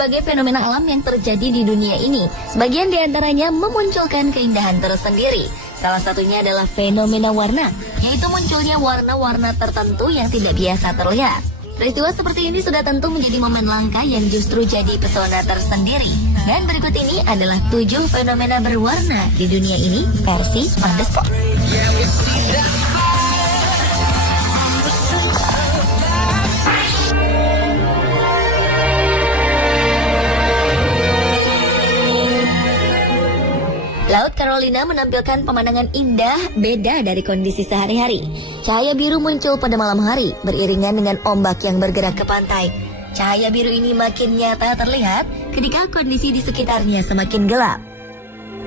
berbagai fenomena alam yang terjadi di dunia ini. Sebagian di antaranya memunculkan keindahan tersendiri. Salah satunya adalah fenomena warna, yaitu munculnya warna-warna tertentu yang tidak biasa terlihat. Peristiwa seperti ini sudah tentu menjadi momen langka yang justru jadi pesona tersendiri. Dan berikut ini adalah 7 fenomena berwarna di dunia ini versi on the spot. Laut Carolina menampilkan pemandangan indah beda dari kondisi sehari-hari. Cahaya biru muncul pada malam hari, beriringan dengan ombak yang bergerak ke pantai. Cahaya biru ini makin nyata terlihat ketika kondisi di sekitarnya semakin gelap.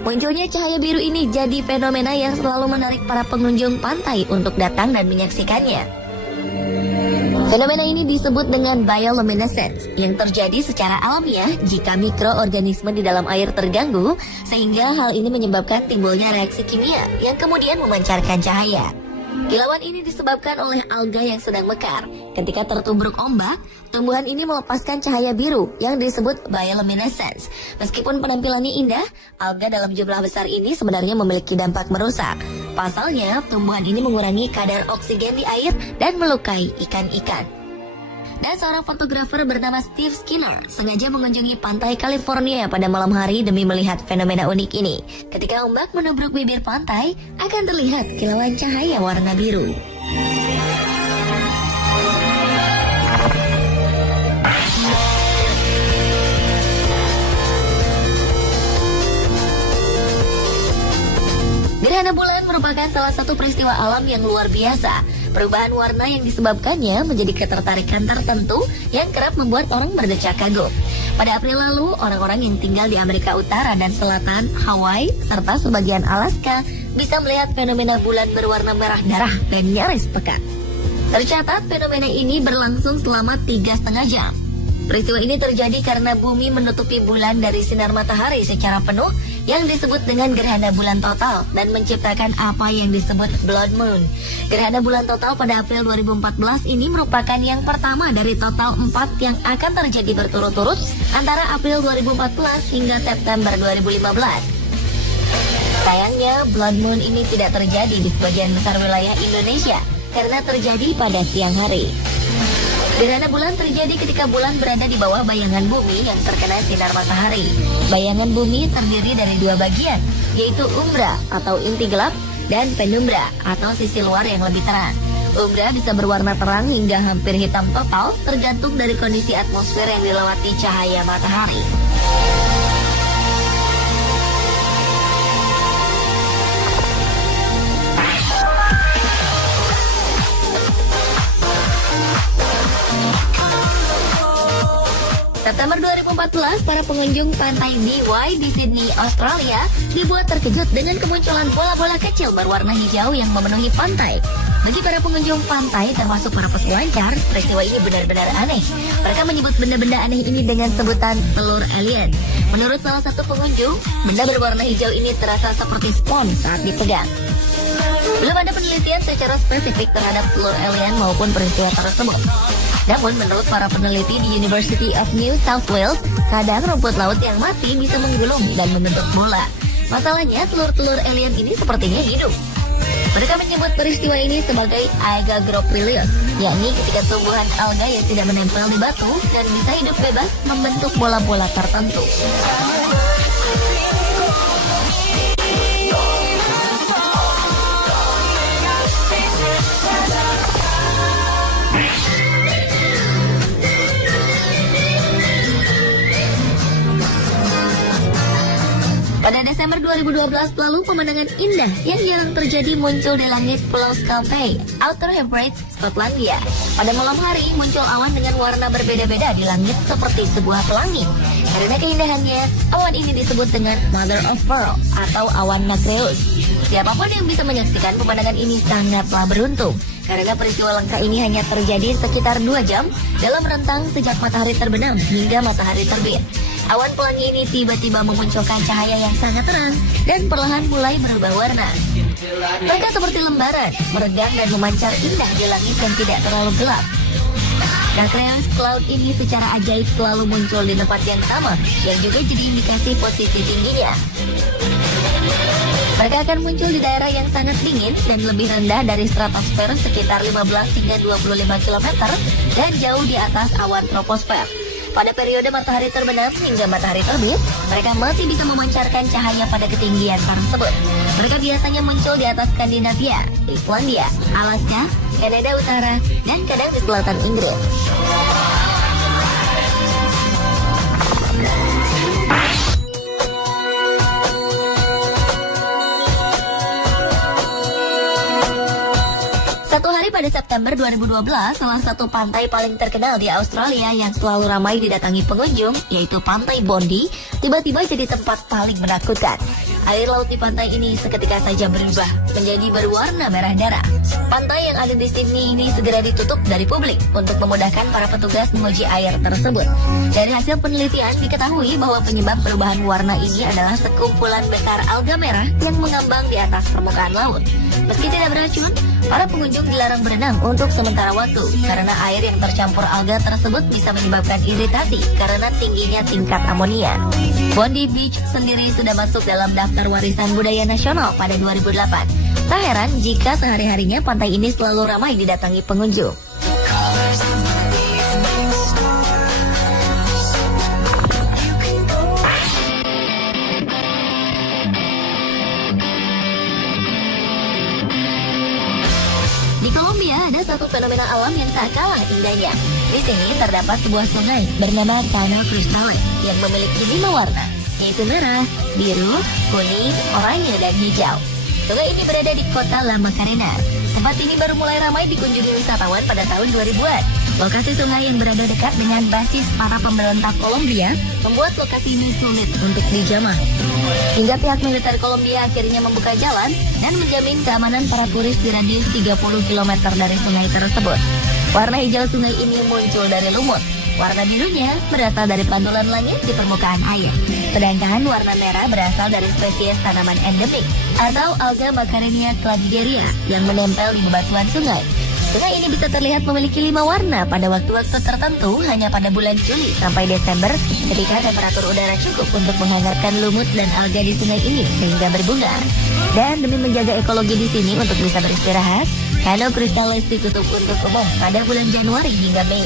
Munculnya cahaya biru ini jadi fenomena yang selalu menarik para pengunjung pantai untuk datang dan menyaksikannya. Fenomena ini disebut dengan bioluminescence yang terjadi secara alamiah jika mikroorganisme di dalam air terganggu, sehingga hal ini menyebabkan timbulnya reaksi kimia yang kemudian memancarkan cahaya. Kilauan ini disebabkan oleh alga yang sedang mekar. Ketika tertubruk ombak, tumbuhan ini melepaskan cahaya biru yang disebut bioluminescence. Meskipun penampilannya indah, alga dalam jumlah besar ini sebenarnya memiliki dampak merusak. Pasalnya, tumbuhan ini mengurangi kadar oksigen di air dan melukai ikan-ikan. Dan seorang fotografer bernama Steve Skinner sengaja mengunjungi pantai California pada malam hari demi melihat fenomena unik ini. Ketika ombak menubruk bibir pantai, akan terlihat kilauan cahaya warna biru. Gerhana bulan merupakan salah satu peristiwa alam yang luar biasa. Perubahan warna yang disebabkannya menjadi ketertarikan tertentu yang kerap membuat orang berdecak kagum. Pada April lalu, orang-orang yang tinggal di Amerika Utara dan Selatan, Hawaii, serta sebagian Alaska bisa melihat fenomena bulan berwarna merah darah dan nyaris pekat. Tercatat fenomena ini berlangsung selama 3,5 jam. Peristiwa ini terjadi karena bumi menutupi bulan dari sinar matahari secara penuh yang disebut dengan gerhana bulan total dan menciptakan apa yang disebut blood moon. Gerhana bulan total pada April 2014 ini merupakan yang pertama dari total 4 yang akan terjadi berturut-turut antara April 2014 hingga September 2015. Sayangnya, blood moon ini tidak terjadi di sebagian besar wilayah Indonesia karena terjadi pada siang hari. Gerhana bulan terjadi ketika bulan berada di bawah bayangan bumi yang terkena sinar matahari. Bayangan bumi terdiri dari 2 bagian, yaitu umbra atau inti gelap dan penumbra atau sisi luar yang lebih terang. Umbra bisa berwarna terang hingga hampir hitam total, tergantung dari kondisi atmosfer yang dilewati cahaya matahari. September 2014, para pengunjung pantai Dewey di Sydney, Australia dibuat terkejut dengan kemunculan bola-bola kecil berwarna hijau yang memenuhi pantai. Bagi para pengunjung pantai, termasuk para peselancar, peristiwa ini benar-benar aneh. Mereka menyebut benda-benda aneh ini dengan sebutan telur alien. Menurut salah satu pengunjung, benda berwarna hijau ini terasa seperti spons saat dipegang. Belum ada penelitian secara spesifik terhadap telur alien maupun peristiwa tersebut. Namun menurut para peneliti di University of New South Wales, kadang rumput laut yang mati bisa menggulung dan membentuk bola. Masalahnya, telur-telur alien ini sepertinya hidup. Mereka menyebut peristiwa ini sebagai Aegagropilius, yakni ketika tumbuhan alga yang tidak menempel di batu dan bisa hidup bebas membentuk bola-bola tertentu. Pada Desember 2012 lalu, pemandangan indah yang jarang terjadi muncul di langit Pulau Scalpay, Outer Hebrides, Skotlandia. Pada malam hari, muncul awan dengan warna berbeda-beda di langit seperti sebuah pelangi. Karena keindahannya, awan ini disebut dengan Mother of Pearl atau awan nacreus. Siapapun yang bisa menyaksikan pemandangan ini sangatlah beruntung, karena peristiwa langka ini hanya terjadi sekitar 2 jam dalam rentang sejak matahari terbenam hingga matahari terbit. Awan pelangi ini tiba-tiba memunculkan cahaya yang sangat terang dan perlahan mulai berubah warna. Mereka seperti lembaran, meregang dan memancar indah di langit yang tidak terlalu gelap. Nacreous Cloud ini secara ajaib selalu muncul di tempat yang sama, yang juga jadi indikasi posisi tingginya. Mereka akan muncul di daerah yang sangat dingin dan lebih rendah dari stratosfer sekitar 15 hingga 25 km dan jauh di atas awan troposfer. Pada periode matahari terbenam hingga matahari terbit, mereka masih bisa memancarkan cahaya pada ketinggian tersebut. Mereka biasanya muncul di atas Skandinavia, Islandia, Alaska, Kanada Utara, dan kadang di selatan Inggris. Satu hari pada September 2012, salah satu pantai paling terkenal di Australia yang selalu ramai didatangi pengunjung, yaitu Pantai Bondi, tiba-tiba jadi tempat paling menakutkan. Air laut di pantai ini seketika saja berubah menjadi berwarna merah darah. Pantai yang ada di Sydney ini segera ditutup dari publik untuk memudahkan para petugas menguji air tersebut. Dari hasil penelitian diketahui bahwa penyebab perubahan warna ini adalah sekumpulan besar alga merah yang mengambang di atas permukaan laut. Meski tidak beracun, para pengunjung dilarang berenang untuk sementara waktu karena air yang tercampur alga tersebut bisa menyebabkan iritasi karena tingginya tingkat amonia. Bondi Beach sendiri sudah masuk dalam daftar warisan budaya nasional pada 2008. Tak heran jika sehari-harinya pantai ini selalu ramai didatangi pengunjung. Di Kolombia ada satu fenomena alam yang tak kalah indahnya. Di sini terdapat sebuah sungai bernama Cano Cristales yang memiliki 5 warna, yaitu merah, biru, kuning, oranye, dan hijau. Sungai ini berada di kota La Macarena. Tempat ini baru mulai ramai dikunjungi wisatawan pada tahun 2000-an. Lokasi sungai yang berada dekat dengan basis para pemberontak Kolombia membuat lokasi ini sulit untuk dijamah. Hingga pihak militer Kolombia akhirnya membuka jalan dan menjamin keamanan para turis di radius 30 km dari sungai tersebut. Warna hijau sungai ini muncul dari lumut. Warna birunya berasal dari pantulan langit di permukaan air. Sedangkan warna merah berasal dari spesies tanaman endemik atau alga Macarenia clavigeria yang menempel di bebatuan sungai. Sungai ini bisa terlihat memiliki 5 warna pada waktu-waktu tertentu hanya pada bulan Juli sampai Desember ketika temperatur udara cukup untuk menghangatkan lumut dan alga di sungai ini sehingga berbunga. Dan demi menjaga ekologi di sini untuk bisa beristirahat, Cano Cristales ditutup untuk umum pada bulan Januari hingga Mei.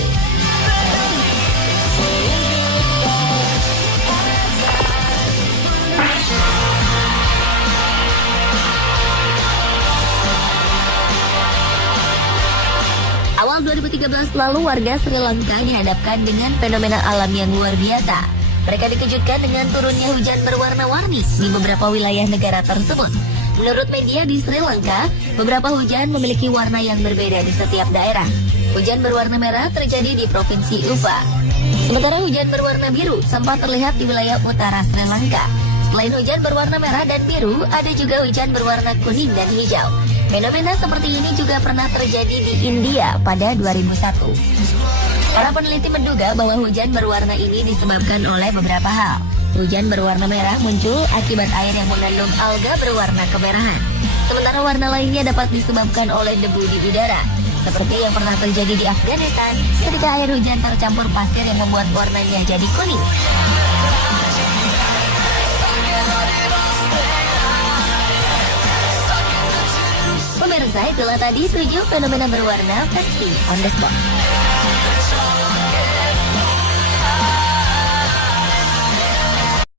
Awal 2013 lalu warga Sri Lanka dihadapkan dengan fenomena alam yang luar biasa. Mereka dikejutkan dengan turunnya hujan berwarna-warni di beberapa wilayah negara tersebut. Menurut media di Sri Lanka, beberapa hujan memiliki warna yang berbeda di setiap daerah. Hujan berwarna merah terjadi di Provinsi Uva. Sementara hujan berwarna biru sempat terlihat di wilayah utara Sri Lanka. Selain hujan berwarna merah dan biru, ada juga hujan berwarna kuning dan hijau. Fenomena seperti ini juga pernah terjadi di India pada 2001. Para peneliti menduga bahwa hujan berwarna ini disebabkan oleh beberapa hal. Hujan berwarna merah muncul akibat air yang mengandung alga berwarna kemerahan. Sementara warna lainnya dapat disebabkan oleh debu di udara. Seperti yang pernah terjadi di Afghanistan ketika air hujan tercampur pasir yang membuat warnanya jadi kuning. Pemirsa, itulah tadi 7 fenomena berwarna versi on the spot.